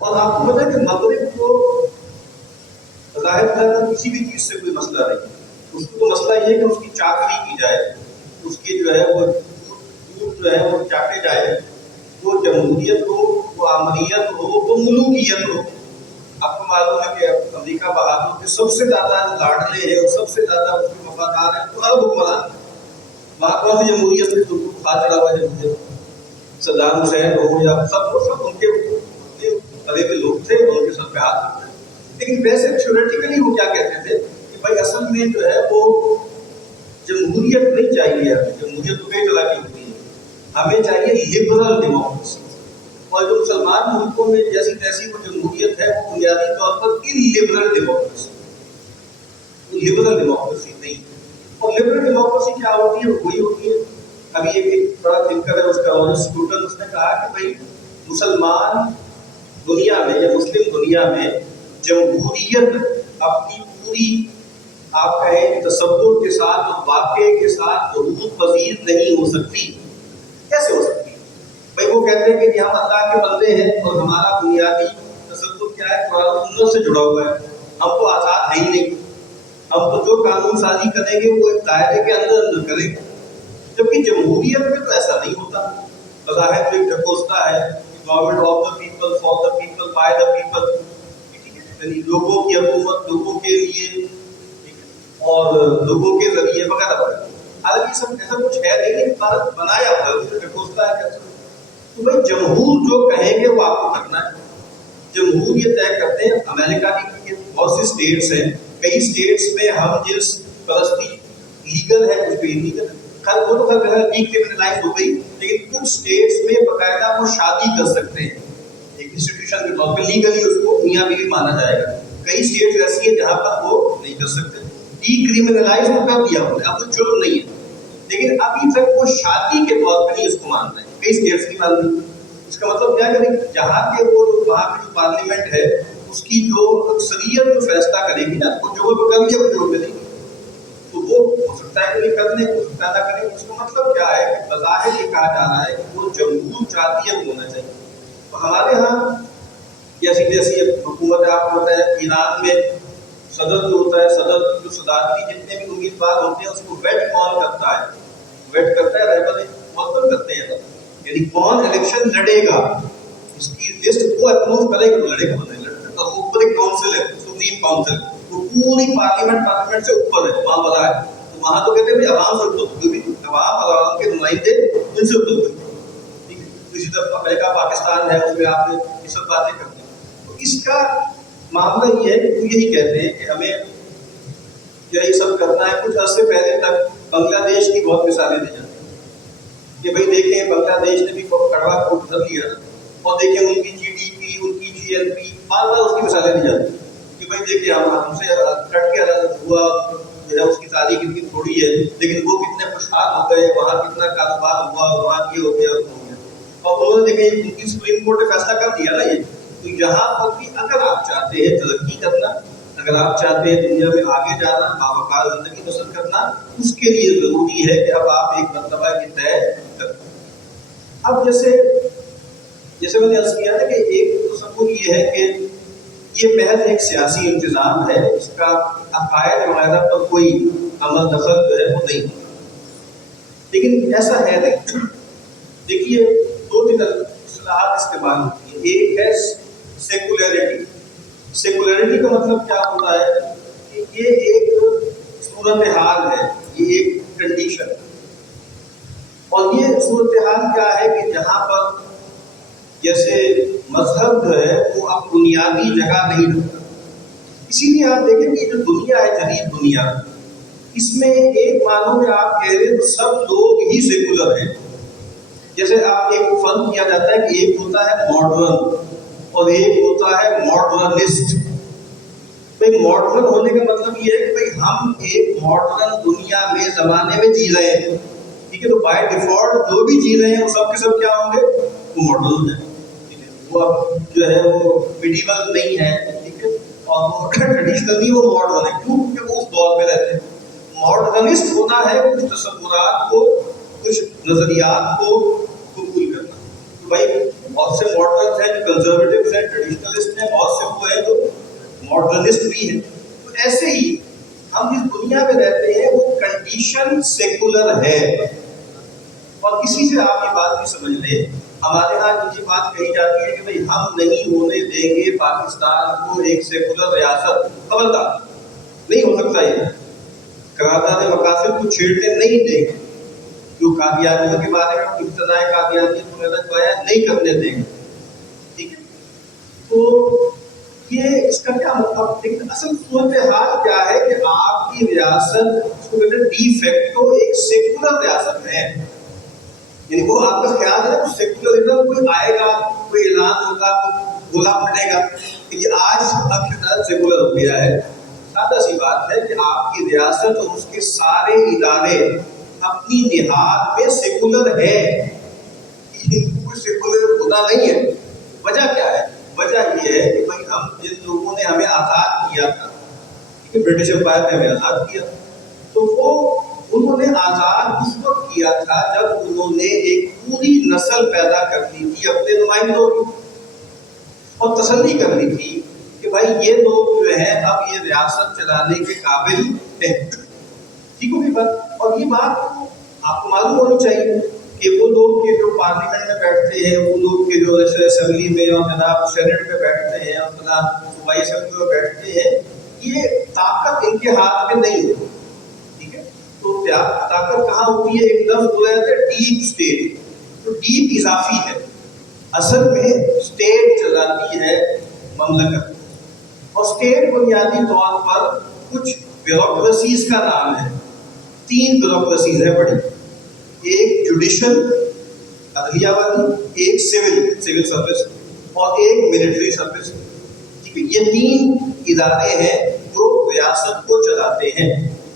اور آپ کو پتا ہے کہ مغرب کو ظاہر تھا کہ کسی بھی چیز سے کوئی مسئلہ نہیں، اس کو تو مسئلہ یہ ہے کہ اس کی چاکری کی جائے، اس کی جو ہے وہ دودھ جو ہے وہ چاٹے جائے، وہ جمہوریت ہو، وہ آمریت ہو، وہ ملوکیت ہو۔ آپ کو معلوم ہے کہ امریکہ بہادر کے سب سے زیادہ لاڈلے ہیں اور سب سے زیادہ اس کے وفادار ہیں تو عرب حکمران، وہاں کون سی جمہوریت میں تم کو بخار چڑھا ہوا جمہوریت، صدام حسین ہو یا سب ان کے بڑے کے لوگ تھے، ان کے سر پہ ہاتھ رکھتے تھے۔ لیکن ویسے تھیوریٹیکلی وہ کیا کہتے تھے کہ بھائی اصل میں جو ہے وہ جمہوریت نہیں چاہیے، جمہوریت تو کئی طرح کی ہوتی ہے، ہمیں چاہیے لبرل ڈیموکریسی۔ اور جو مسلمان ملکوں میں جیسی تیسی وہ جمہوریت ہے وہ بنیادی طور پر لبرل ڈیموکریسی، لبرل ڈیموکریسی نہیں۔ اور لبرل ڈیموکریسی کیا ہوتی ہے؟ وہی ہوتی ہے، ابھی ایک بڑا تھنکر ہے اس کا اسٹوڈنٹ، اس نے کہا کہ بھائی مسلمان دنیا میں یا مسلم دنیا میں جمہوریت اپنی پوری آپ کہیں تصور کے ساتھ اور واقعے کے ساتھ ظہور پذیر نہیں ہو سکتی۔ کیسے ہو سکتی؟ بھائی وہ کہتے ہیں کہ ہم اللہ کے بندے ہیں اور ہمارا بنیادی تصور کیا ہے؟ قرآن و سنت سے جڑا ہوا ہے، ہم تو آزاد ہیں ہی نہیں، ہم تو جو قانون سازی کریں گے وہ ایک دائرے کے اندر کریں گے۔ جبکہ جمہوریت میں تو ایسا نہیں ہوتا، بظاہر جو ایک ڈھکوسلا ہے، government of the people, for the people, by the people, یعنی لوگوں کی حکومت لوگوں کے لیے اور لوگوں کے ذریعے وغیرہ وغیرہ۔ حالانکہ سب ایسا کچھ ہے نہیں، لیکن بھارت بنایا ہوا ہے، اس میں ڈھکوسلا ہے کیسے؟ تو بھائی جمہور جو کہیں گے وہ آپ کو کرنا ہے۔ جمہور یہ طے کرتے ہیں، امریکہ کی بہت سی اسٹیٹس ہیں، کئی اسٹیٹس میں ہم جنس پرستی لیگل ہے، کچھ بھی انلیگل ہے۔ خیر وہ تو خیر لیگ کرمنلائز ہو گئی، لیکن کچھ اسٹیٹس میں باقاعدہ وہ شادی کر سکتے ہیں ایک انسٹیٹیوشن کے طور پہ، لیگلی اس کو میاں بیوی مانا جائے گا۔ کئی اسٹیٹس ایسی ہیں جہاں پر وہ نہیں کر سکتے، ڈی کرمنلائز تو کر دیا انہوں نے، اب وہ جرم نہیں ہے، لیکن ابھی تک وہ شادی کے طور پہ نہیں اس کو مان رہے، کئی اسٹیٹس نہیں مان رہی۔ اس کا مطلب کیا ہے کہ جہاں کے وہ وہاں کی جو پارلیمنٹ ہے اس کی جو اکثریت جو فیصلہ کرے گی نا، وہ جو کر لیا وہ جو کرے گی، تو وہ ہو سکتا ہے کہ نہیں کرنے، ہو سکتا ہے نہ کرے۔ اس کا مطلب کیا ہے کہ بظاہر یہ کہا جا رہا ہے کہ وہ جمہور چاہتی ہے وہ ہونا چاہیے۔ تو ہمارے ہاں جیسی جیسی حکومت ہے، آپ کو پتہ ہے ایران میں صدر جو ہوتا ہے، صدر جو صدارتی جتنے بھی امیدوار ہوتے ہیں اس کو ویٹ کون کرتا ہے، ویٹ کرتا ہے رہبر معطل کرتے ہیں، یعنی کون الیکشن لڑے گا اس کی لسٹ وہ اپروو کرے گا تو لڑے گا، نہیں لڑے گا۔ اور اوپر ایک کاؤنسل ہے، سپریم کاؤنسل، وہ پوری پارلیمنٹ سے اوپر ہے، وہاں بڑا ہے، تو وہاں تو کہتے ہیں عوام سے اوپر، جو بھی عوام اور عوام کے نمائندے ان سے اوپر ہوتے ہیں۔ اسی طرح امریکہ پاکستان ہے، اس میں آپ یہ سب باتیں کرتے ہیں۔ تو اس کا معاملہ یہ ہے کہ وہ یہی کہتے ہیں کہ ہمیں یہی سب کرنا ہے۔ کچھ عرصے پہلے تک بنگلہ دیش کی بہت مثالیں دی جاتی ہیں کہ بھائی دیکھیں بنگلہ دیش نے بھی کڑوا کوٹ دھر لیا، اور دیکھیں ان کی جی ڈی پی، ان کی جی ایل پی، بار بار اس کی مثالیں دی جاتی ہیں کہ بھائی دیکھیں ہم سے کٹ کے الگ ہوا جو ہے، اس کی تاریخ اتنی تھوڑی ہے لیکن وہ کتنے خوشحال ہو گئے، وہاں کتنا کاروبار ہوا، وہاں یہ ہو گیا، وہ ہو گیا۔ اور انہوں نے دیکھیں ان کی سپریم کورٹ نے فیصلہ کر دیا نا یہ، تو یہاں پر بھی اگر آپ چاہتے ہیں ترقی کرنا، اگر آپ چاہتے ہیں دنیا میں آگے جانا، باوقار زندگی بسر کرنا، اس کے لیے ضروری ہے کہ اب آپ ایک مرتبہ یہ طے کریں۔ اب جیسے میں نے عرض کیا تھا کہ ایک تصور یہ ہے کہ یہ محض ایک سیاسی انتظام ہے، اس کا عقائد وغیرہ پر کوئی عمل دخل جو ہے وہ نہیں ہوتا، لیکن ایسا ہے نہیں۔ دیکھیے دو تین اصطلاحات استعمال ہوتی ہیں، ایک ہے سیکولیرٹی۔ سیکولیرٹی کا مطلب کیا ہوتا ہے کہ یہ ایک صورتحال ہے، یہ ایک کنڈیشن ہے، اور یہ صورتحال کیا ہے کہ جہاں پر جیسے مذہب جو ہے وہ اب بنیادی جگہ نہیں رکھتا۔ اسی لیے آپ دیکھیں کہ جو دنیا ہے، جدید دنیا، اس میں ایک معنوں میں آپ کہہ رہے ہیں تو سب لوگ ہی سیکولر ہیں۔ جیسے آپ ایک فرق کیا جاتا ہے کہ ایک ہوتا ہے ماڈرن اور ایک ہوتا ہے ماڈرنسٹ۔ بھائی ماڈرن ہونے کا مطلب یہ ہے کہ بھائی ہم ایک ماڈرن دنیا میں زمانے میں جی رہے ہیں، ٹھیک ہے، تو بائی ڈیفالٹ جو بھی جی رہے ہیں وہ سب کے سب کیا ہوں گے؟ وہ ماڈرن ہو جائیں گے، وہ اب جو ہے وہ میڈیول نہیں ہے، ٹھیک ہے، اور وہ ٹریڈیشنل نہیں، وہ ماڈرن ہے، کیوں؟ کیونکہ وہ اس دور میں رہتے ہیں۔ ماڈرنسٹ ہونا ہے کچھ تصورات کو، کچھ نظریات کو قبول کرنا۔ تو بھائی بہت سے ماڈرنس ہیں جو کنزرویٹو ہیں، ٹریڈیشنلسٹ ہیں، بہت سے وہ ہیں جو ماڈرنسٹ بھی ہیں. تو ایسے ہی ہم جس دنیا میں رہتے ہیں وہ کنڈیشن سیکولر ہے. اور کسی سے آپ یہ بات بھی سمجھ لیں، ہمارے ہاں یہ بات کہی جاتی ہے کہ بھئی ہم نہیں ہونے دیں گے پاکستان کو ایک سیکولر ریاست. خبردار، نہیں ہو سکتا. یہ قرارداد مقاصد کو چھیڑنے نہیں دیں گے. جو قادیانیوں کے بارے میں ابتداء قادیانیت وغیرہ جو ہے نہیں کرنے دیں گے. ٹھیک ہے، تو یہ اس کا کیا مطلب؟ لیکن اصل صورتحال کیا ہے کہ آپ کی ریاست اس کو کہتے ہیں ڈی فیکٹو ایک سیکولر ریاست ہے. یعنی وہ آپ کا خیال ہے کہ سیکولرزم کوئی آئے گا، کوئی اعلان ہوگا، گولا پھٹے گا کہ یہ آج اب سیکولر ہو گیا ہے. سادہ سی بات ہے کہ آپ کی ریاست اور اس کے سارے ادارے اپنی نہاد میں سیکولر ہے. کوئی سیکولر خدا نہیں ہے. وجہ کیا ہے؟ وجہ یہ ہے کہ بھائی ہم جن لوگوں نے ہمیں آزاد کیا تھا، برٹش امپائر نے ہمیں آزاد کیا، تو وہ انہوں نے آزاد اس وقت کیا تھا جب انہوں نے ایک پوری نسل پیدا کر لی تھی اپنے نمائندوں کی، اور تسلی کر لی تھی کہ بھائی یہ لوگ جو ہیں اب یہ ریاست چلانے کے قابل ہیں. ٹھیک ہوگی بات. اور یہ بات آپ کو معلوم ہونی چاہیے کہ وہ لوگ کے جو پارلیمنٹ میں بیٹھتے ہیں، وہ لوگ کے جو اسمبلی میں اور جناب سینٹ میں بیٹھتے ہیں اور جناب صوبائی اسمبلی میں بیٹھتے ہیں، یہ طاقت ان کے ہاتھ میں نہیں ہوتی. ٹھیک ہے، تو طاقت کہاں ہوتی ہے؟ ایک لفظ جو ہے ڈیپ اسٹیٹ. تو ڈیپ اضافی ہے. اصل میں اسٹیٹ چلاتی ہے مملکت، اور اسٹیٹ بنیادی طور پر کچھ بیوروکریسیز کا نام ہے. 3 بیوروکریسیز ہیں بڑی. ایک جوڈیشل عدلیہ والی، ایک سول سروس، اور ایک ملٹری سروس. ٹھیک ہے، یہ 3 ادارے ہیں جو ریاست کو چلاتے ہیں.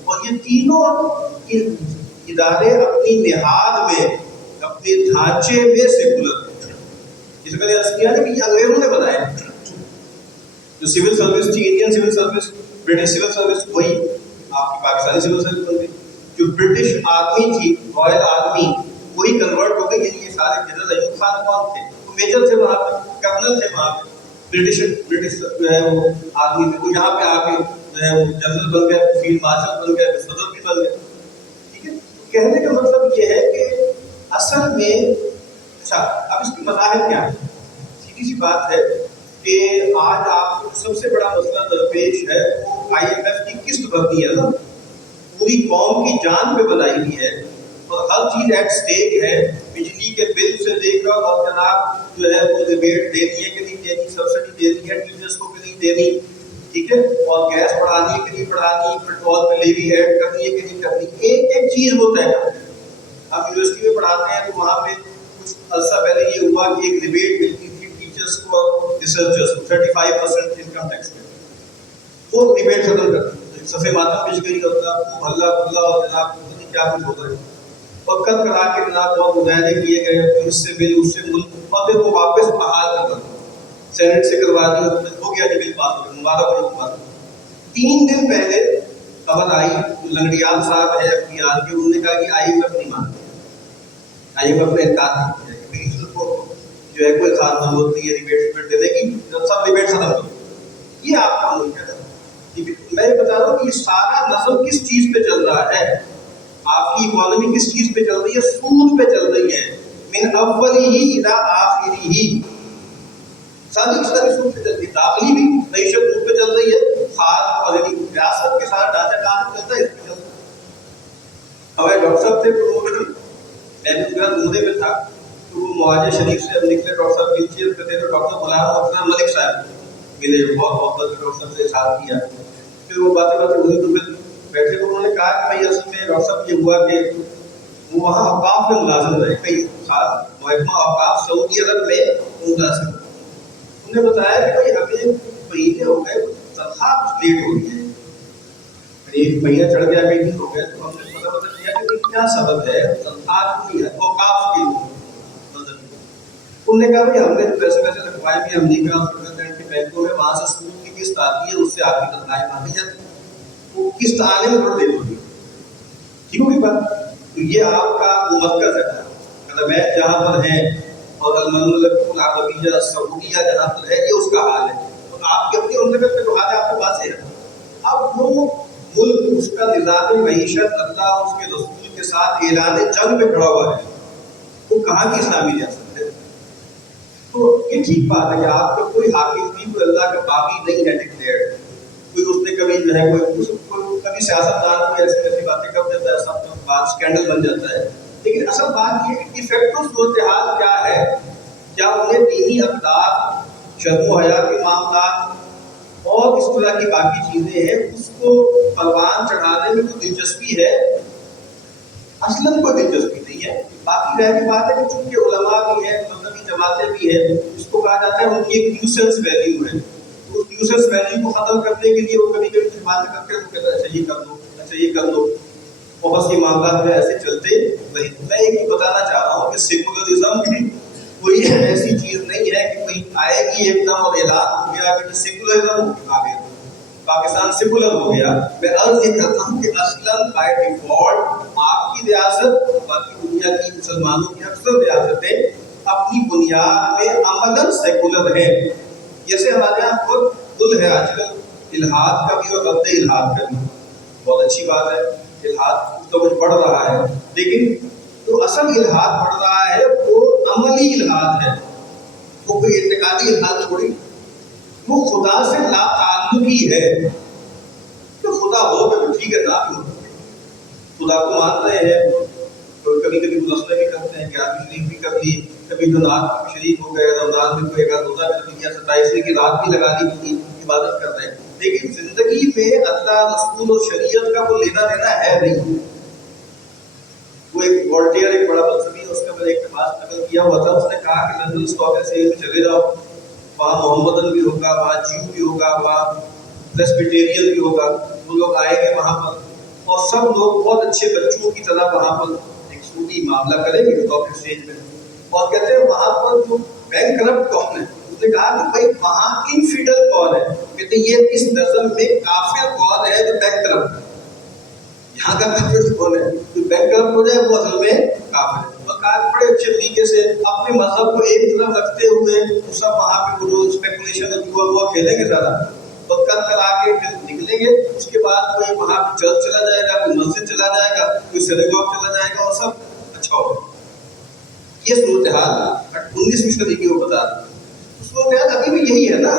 اور یہ تینوں ادارے اپنی نہاد میں، اپنے ڈھانچے میں سیکولر ہیں. جس میں نے عرض کیا ہے کہ یہ انگریزوں نے بنائے. جو سول سروس تھی، Indian civil service, British civil service, وہی آپ کی پاکستانی سول سروس بن گئی. جو برٹش آرمی تھی، رائل آرمی، وہی کنورٹ ہو گئی. یہ سارے جنرل ایوب خان کون تھے؟ وہ میجر تھے وہاں پہ، کرنل تھے وہاں پہ. برٹش جو ہے وہ آرمی تھے، وہ یہاں پہ آ کے جو ہے وہ جنرل بن گئے، فیلڈ مارشل بن گئے، صدر بھی بن گئے. ٹھیک ہے، کہنے کا مطلب یہ ہے کہ اصل میں اچھا اب اس کی مظاہر کیا ہے؟ سیدھی سی بات ہے کہ آج آپ کو سب سے بڑا مسئلہ درپیش ہے وہ IMF کی قسط بھرنی ہے نا. پوری قوم کی جان پہ بنائی ہوئی ہے اور ہر چیز ایٹ سٹیک ہے. بجلی کے بل سے لے کر اور جناب جو ہے وہ ریبیٹ دینی ہے کہ نہیں دینی، سبسڈی دینی ہے ٹیچرس کو کہ نہیں دینی. ٹھیک ہے، اور گیس بڑھانی ہے کہ نہیں بڑھانی، پیٹرول پہ لیوی ایڈ کرنی ہے کہ نہیں کرنی، ایک ایک چیز وہ طے کرتے ہیں. ہم یونیورسٹی میں پڑھاتے ہیں تو وہاں پہ کچھ عرصہ پہلے یہ ہوا کہ ایک ریبیٹ ملتی تھی ٹیچرس کو اور ریسرچرس کو 35% انکم ٹیکس پہ. وہ ریبیٹ ختم کر دی، صفحے ماتم پیش کری ہوتا، وہ ہلّا پھلا اور جناب پتہ نہیں کیا کچھ ہوتا ہے. اور کر کرا کے جناب بہت مظاہرے کیے گئے، اس سے بل اس سے ملک، اور پھر وہ واپس بحال کر دیا، سینٹ سے کروا دیا، ہو گیا بل پاس ہو گیا. مبارک ہو مبارک. 3 دن پہلے خبر آئی، لنگڑیال صاحب ہے FDR کے، انہوں نے کہا کہ IMF نہیں مانتا. IMF نے انکار کر دیا کہ اس کو جو ہے کوئی خاص ضرورت نہیں ہے ریبیٹ دینے کی، سب ریبیٹ ختم کر. یہ آپ کا ملک ہے. میں بتا رہا ہوں کہ یہ سارا نظم کس چیز پہ چل رہا ہے؟ آپ کی اکانومی کس چیز پہ چل رہی ہے؟ سود پہ چل رہی ہے. من اولی ہی الی آخری ہی ساری کی ساری سود پہ چل رہی ہے. داخلی بھی معیشت سود پہ چل رہی ہے، خاص اور یعنی ریاست کے ساتھ ڈھانچہ کام چلتا ہے اس پہ چل رہا ہے. ہمارے ڈاکٹر صاحب تھے پروموشن، میں بھی اس کے بعد عمرے میں تھا، تو وہ معاذ شریف سے ہم نکلے. ڈاکٹر صاحب ویل چیئر پہ تھے تو ڈاکٹر غلام حسن ملک صاحب ملے، بہت محبت ڈاکٹر صاحب نے ساتھ کیا. پھر وہ باتیں ہوئی تو پھر بیٹھے تو انہوں نے کہا کہ بھائی اصل میں ڈاکٹر صاحب یہ ہوا کہ وہ وہاں اوقاف میں ملازم رہے کئی سال، محکمہ اوقاف سعودی عرب میں ملازم. انہوں نے بتایا کہ بھائی ہمیں مہینے ہو گئے تنخواہ کچھ لیٹ ہو گئی ہے، ایک مہینہ چڑھ گیا کئی دن ہو گئے. تو ہم نے پتہ کیا کہ کیا سبب ہے تنخواہ نہیں ہے اوقاف کے. انہوں نے کہا بھائی ہم نے پیسے رکھوائے بھی امریکہ اور سوئٹزرلینڈ کے بینکوں میں، وہاں سے سود کی قسط آتی ہے، اس سے آپ کی تنخواہیں مانگی جاتی ہیں. وہ قسط آنے میں تھوڑا دیر ہوگی. ٹھیک ہوگی بات. تو یہ آپ کا مرکز ہے، اگر میں جہاں پر ہیں اور المملکۃ العربیہ سعودیہ جہاں پر ہے یہ اس کا حال ہے. تو آپ کی اپنی مملکت میں تو حال آپ کے پاس ہے. اب وہ ملک اس کا نظام معیشت اللہ اور اس کے رسول کے ساتھ اعلان جنگ میں کھڑا ہوا ہے، وہ کہاں کی اسلامی ریاست ہے؟ تو یہ ٹھیک بات ہے کہ آپ کا کوئی حاکم بھی کوئی اللہ کا باغی نہیں ہے ڈکلیئرڈ. کوئی اس نے کبھی جو ہے کوئی کبھی سیاستدان کوئی ایسی ایسی باتیں کر دیتا ہے، سب بات اسکینڈل بن جاتا ہے. لیکن اصل بات یہ ہے کہ ایفیکٹو صورتحال کیا ہے؟ کیا انہیں دینی اقدار، شرم و حیا کے معاملات اور اس طرح کی باقی چیزیں ہیں اس کو پروان چڑھانے میں کوئی دلچسپی ہے؟ اصلاً کوئی دلچسپی نہیں ہے. باقی رہ کی بات ہے کہ چونکہ علماء بھی ہیں، مذہبی جماعتیں بھی ہیں، اس کو کہا جاتا ہے ان کی ایک نیوسنس ویلیو ہے. تو اس نیوسنس ویلیو کو ختم کرنے کے لیے وہ کبھی کبھی باتیں کر کے کہتا ہے اچھا یہ کر دو، اچھا یہ کر دو. بہت سی معاملات میں ایسے چلتے رہے. میں یہ بتانا چاہ رہا ہوں کہ سیکولرزم بھی کوئی ایسی چیز نہیں ہے کہ کوئی آئے گی ایک دم اور اعلان ہو گیا کہ سیکولرزم آ گیا، پاکستان سیکولر ہو گیا. میں عرض یہ کرتا ہوں کہ اصلاً بائی ڈیفالٹ آپ کی ریاست، باقی دنیا کی مسلمانوں کی اکثر ریاستیں اپنی بنیاد میں عملاً سیکولر ہیں. جیسے ہمارے یہاں بہت دل ہے آج کل الحاد کا بھی اور رد الحاد کا بھی. بہت اچھی بات ہے، الحاد تو کچھ بڑھ رہا ہے، لیکن جو اصل الحاد بڑھ رہا ہے وہ عملی الحاد ہے، وہ کوئی اعتقادی الحاد تھوڑی، وہ خدا سے لا تعلقی ہے. تو خدا ہو تو ٹھیک ہے، نہ بھی ہو خدا کو مان رہے ہیں. کبھی کبھی مسئلے بھی کرتے ہیں کہ آپ شریف بھی کر لی، کبھی تو رات شریف ہو گئے، رمضان میں کوئی ایک روزہ بھی رکھ لیا، 27 کی رات بھی لگا لی، عبادت کر رہے ہیں. لیکن زندگی میں اللہ، رسول اور شریعت کا وہ لینا دینا ہے نہیں. وہ ایک وولٹیئر ایک بڑا فلسفی ہے، اس کا میں نے ایک بات نقل کیا ہوا تھا. اس نے کہا کہ لندن اسٹاک ایکسچینج میں چلے جاؤ، وہاں محمدن بھی ہوگا، وہاں جیو بھی ہوگا، وہاں پریسبیٹیرین بھی ہوگا. وہ لوگ آئیں گے وہاں پر اور سب لوگ بہت اچھے بچوں کی طرح وہاں پر ایک سودی معاملہ کریں گے اسٹاک ایکسچینج میں. اور کہتے ہیں وہاں پر جو بینک کرپٹ کون ہے؟ اس نے کہا کہ بھائی وہاں انفیڈل کون ہے؟ کہتے یہ اس نظم میں کافر کون ہے جو بینک کرپٹ ہے. یہاں کا کافر کون ہے جو بینک کرپٹ ہو جائے وہ اصل میں کافر ہے. اور کہا بڑے اچھے طریقے سے اپنے مذہب کو ایک طرف رکھتے ہوئے وہ سب وہاں پہ وہ جو اسپیکولیشن اور جوا وہ کھیلیں گے سارا، اور کر کر آ کے پھر نکلیں گے. اس کے بعد کوئی وہاں پہ چرچ چلا جائے گا، کوئی مسجد چلا جائے گا، کوئی سینیگوگ چلا جائے گا، اور سب اچھا ہوگا. یہ صورتحال 19ویں صدی کی وہ بتا رہا ہے. صورتحال ابھی بھی یہی ہے نا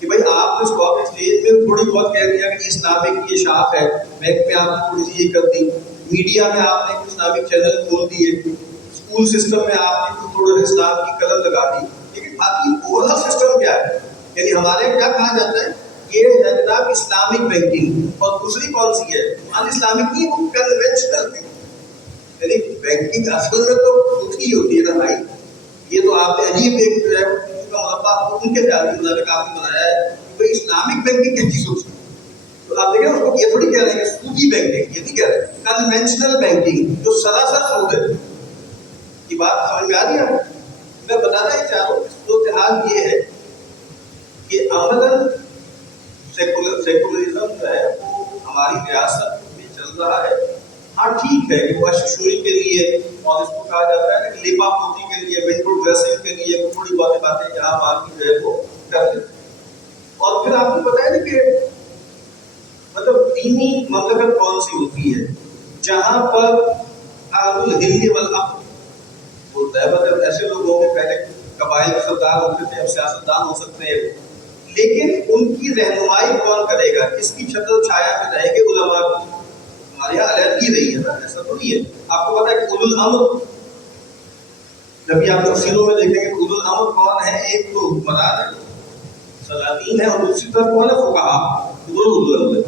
کہ بھائی آپ نے اسٹاک ایکسچینج میں تھوڑی بہت کہہ دیا کہ اسلامک یہ شاخ ہے، بینک میں آپ نے تھوڑی سی یہ کر دی، میڈیا میں آپ نے اسلامک چینل کھول دیے، اسکول سسٹم میں آپ نے تھوڑا اسلام کی قلم لگا دی. لیکن باقی اوورال سسٹم کیا ہے؟ یعنی ہمارے کیا کہا جاتا ہے؟ یہ ہے جناب اسلامک بینکنگ. اور دوسری کون سی ہے؟ ان اسلامک نہیں، وہ کنونشنل بینکنگ. یعنی بینکنگ اصل میں تو خود ہی ہوتی ہے نا بھائی. یہ تو آپ نے عجیب ایک جو ہے کا مربع ان کے خیال کے مطابق آپ نے بنایا ہے کہ بھائی اسلامک بینکنگ کیا چیز ہوتی ہے. تو آپ دیکھیں اس کو یہ تھوڑی کہہ رہے ہیں کہ سودی بینکنگ، یہ نہیں کہہ رہے، کنونشنل بینکنگ جو سراسر سود ہے. یہ بات سمجھ میں آ رہی ہے؟ میں بتانا ہی چاہ رہا ہوں صورتحال یہ ہے کہ عملاً سیکولرزم جو ہے وہ ہماری ریاست میں چل رہا ہے. ہاں ٹھیک ہے کہ اششوئی کے لیے اور اس کو کہا جاتا ہے کہ لیپا پوتی کے لیے، ونڈو ڈریسنگ کے لیے تھوڑی بہت باتیں جہاں باقی جو ہے وہ کر لیتے. اور پھر آپ کو پتا ہے نا کہ مطلب دینی مملکت کون سی ہوتی ہے جہاں پر اہل الحل والعقد ہوتا ہے. مطلب ایسے لوگ ہوں گے پہلے قبائل کے سردار ہوتے تھے، اب سیاستدان ہو سکتے ہیں، لیکن ان کی رہنمائی کون کرے گا؟ اس کی چھتر چھایا میں رہیں گے علماء. ہمارے یہاں علیحدگی رہی ہے نا، ایسا تو نہیں ہے. آپ کو پتا ہے کہ اولو الامر، جب آپ تفسیروں میں دیکھیں گے اولو الامر کون ہے؟ ایک تو حکمران ہے، سلاطین ہے، اور دوسری طرف کون ہے؟ فقہا. اولو الامر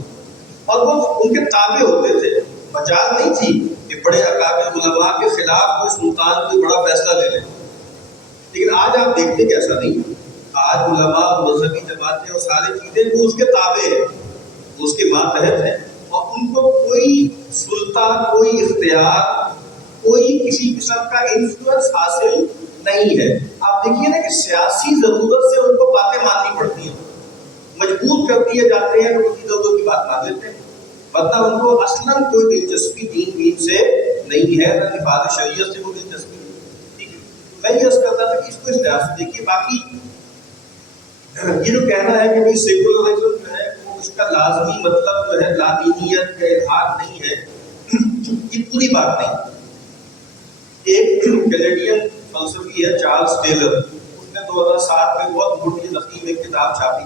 اور وہ ان کے تابع ہوتے تھے. مجال نہیں تھی کہ بڑے اکابر علماء کے خلاف کوئی سلطان کوئی بڑا فیصلہ لے لے. لیکن آج آپ دیکھتے کہ ایسا نہیں. آج علماء، مذہبی جماعتیں اور ساری چیزیں وہ اس کے تابع ہیں، وہ اس کے ماتحت ہیں، اور ان کو کوئی سلطان، کوئی اختیار، کوئی کسی قسم کا انفلوئنس حاصل نہیں ہے. آپ دیکھیے نا کہ سیاسی ضرورت سے ان کو باتیں ماننی پڑتی ہیں، مجبور کر دیے جاتے ہیں کہ کسی ضرورت کی بات مان لیتے ہیں، ورنہ ان کو اصلاً کوئی دلچسپی دین سے نہیں ہے، نہ نفاذ شریعت سے کوئی دلچسپی نہیں. میں یہ عرض کرتا تھا کہ اس کو اس لحاظ سے دیکھیے. باقی یہ جو کہنا ہے کہ بھائی سیکولرزم جو ہے وہ اس کا لازمی مطلب جو ہے لادینیت کا اظہار نہیں ہے، یہ پوری بات نہیں. ایک کینیڈین فلسفی ہے چارلس ٹیلر، اس نے 2007 میں بہت موٹی ضخیم ایک کتاب چھاپی.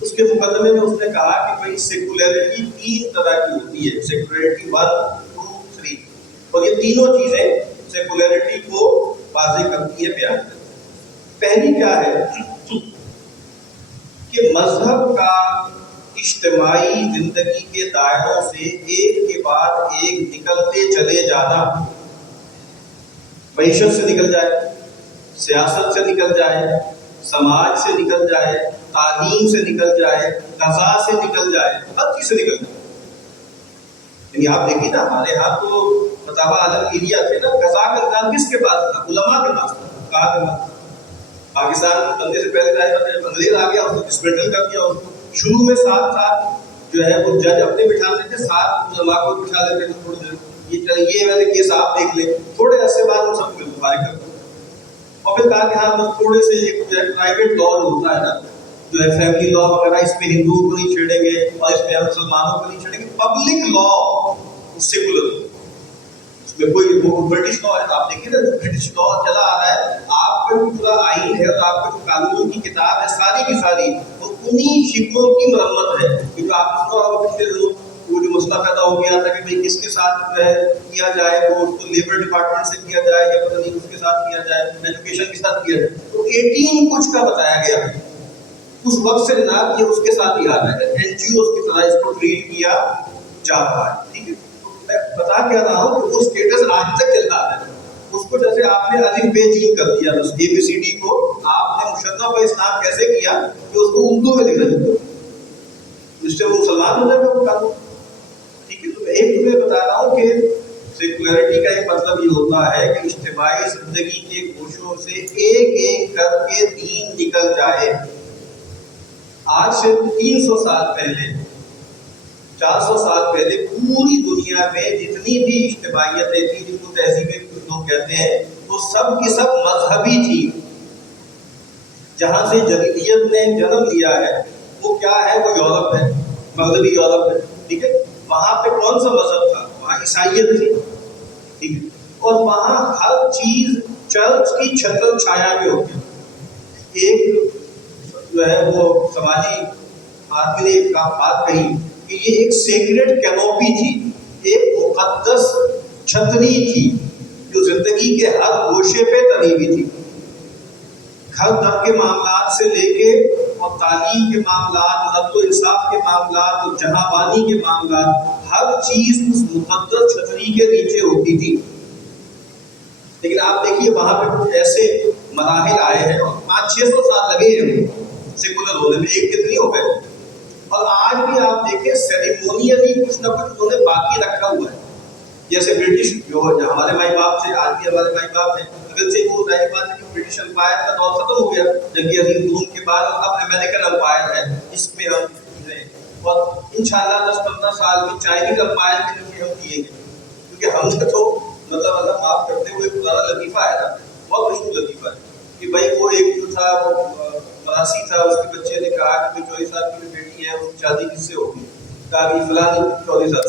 اس کے مقدمے میں اس نے کہا کہ بھائی سیکولیرٹی 3 طرح کی ہوتی ہے، سیکولیرٹی 1 2 3، اور یہ تینوں چیزیں سیکولیرٹی کو واضح کرتی ہے، بیان کرتی ہے. پہلی کیا ہے کہ مذہب کا اجتماعی زندگی کے دائروں سے ایک کے بعد ایک نکلتے چلے جانا. معیشت سے نکل جائے، سیاست سے نکل جائے، سماج سے نکل جائے، تعلیم سے نکل جائے، غذا سے نکل جائے، ہر چیز سے نکل جائے. یعنی آپ دیکھیے نا، ہمارے یہاں تو مطابع عالم ایریا تھے نا، غذا کا نظام کس کے پاس تھا؟ علماء کے پاس تھا. کہاں کے پاس؟ پاکستان بننے سے پہلے جب انگریز آ گیا اس کو ڈسمنٹل کر دیا. اس کو شروع میں ساتھ جو ہے وہ جج اپنے بٹھاتے تھے، ساتھ علماء کو بٹھا لیتے تھے. تھوڑی دیر یہ والے کیس آپ دیکھ لیں، تھوڑے عرصے بعد وہ سب کو فارغ کر دیا. اور پھر کہا کہ ہاں بس تھوڑے سے ایک پرائیویٹ لا ہوتا ہے نا، جو ہے فیملی لا وغیرہ، اس میں ہندوؤں کو نہیں چھیڑیں گے اور اس میں مسلمانوں کو نہیں چھیڑیں گے. پبلک لا سیکولر، اس میں کوئی برٹش لا ہے. آپ دیکھیے نا برٹش لا چلا آ رہا ہے، آپ کا جو پورا آئین ہے اور آپ کا جو قانون کی کتاب ہے ساری کی ساری وہ انہی شکلوں کی مرمت ہے. کیونکہ آپ کو پچھلے دنوں وہ جو مسئلہ پیدا ہو گیا تھا کہ بھائی کس کے ساتھ جو ہے کیا جائے، وہ اس کو لیبر ڈپارٹمنٹ سے کیا جائے یا پتہ نہیں اس کے ساتھ کیا جائے، ایجوکیشن کے ساتھ کیا جائے. تو 18 کچھ کا بتایا گیا. اس وقت سے جناب یہ اس کے ساتھ ہی آ رہا ہے، این جی اوز کی طرح اس کو ٹریٹ کیا جا رہا ہے. ٹھیک ہے، میں بتا کیا رہا ہوں کہ وہ اسٹیٹس آج تک چلتا ہے. اس کو جیسے آپ نے الف بے جیم کر دیا، بس اے بی سی ڈی کو آپ نے مشرف اسلام کیسے کیا کہ اس کو اردو میں لکھنا چاہتے، جس سے وہ مسلمان ہو جائے گا وہ قانون. ٹھیک ہے، تو ایک تمہیں بتا رہا ہوں کہ سیکولرٹی کا ایک مطلب یہ ہوتا ہے کہ اجتماعی زندگی کے گوشوں سے ایک ایک کر کے دین نکل جائے. آج سے 300 سال پہلے، 400 سال پہلے پوری دنیا میں جتنی بھی اجتماعیتیں تھیں، جن کو تہذیبیں کچھ لوگ کہتے ہیں، وہ سب کی سب مذہبی تھی. جہاں سے جدیدیت نے جنم لیا ہے وہ کیا ہے؟ وہ یورپ ہے، مغربی یورپ ہے. ٹھیک ہے، وہاں پہ کون سا مذہب تھا؟ وہاں عیسائیت تھی. ٹھیک ہے، اور وہاں ہر چیز چرچ کی چھتر چھایا میں ہوتی. ایک جو ہے وہ سماجی آدمی نے ایک بات کہی کہ یہ ایک سیکریٹ کینوپی تھی، ایک مقدس چھتری تھی جو زندگی کے ہر گوشے پہ تنی ہوئی تھی. گھر در کے معاملات سے لے کے اور تعلیم کے معاملات، عدل و انصاف کے معاملات اور جہاں بانی کے معاملات، ہر چیز اس مقدس چھتری کے نیچے ہوتی تھی. لیکن آپ دیکھیے وہاں پہ کچھ ایسے مراحل آئے ہیں اور 500-600 سال لگے ہیں سیکولر ہونے میں، ایک کتنی ہو گئے. اور آج بھی آپ دیکھیں سیریمونیلی کچھ نہ کچھ انہوں نے باقی رکھا ہوا ہے. جیسے برٹش جو ہمارے مائی باپ سے، آج بھی ہمارے مائی باپ ہیں، اگر سے وہ ظاہر بات ہے کہ برٹش امپائر کا دور ختم ہو گیا جنگ عظیم روم کے بعد، اب امریکن امپائر ہے، اس میں ہم ہیں. اور انشاءاللہ 10-15 سال میں چائنیز امپائر کے نیچے ہم جیئیں گے. کیونکہ ہم سے تو مطلب اللہ معاف کرتے ہوئے پرانا لطیفہ ہے نا، بہت مشہور لطیفہ ہے کہ بھائی وہ ایک جو تھا وہ مراسی تھا، اس کے بچے نے کہا کہ 24 سال کی بیٹی ہے، اس کی شادی کس سے ہوگی؟ کہا کہ فلاں 24 سال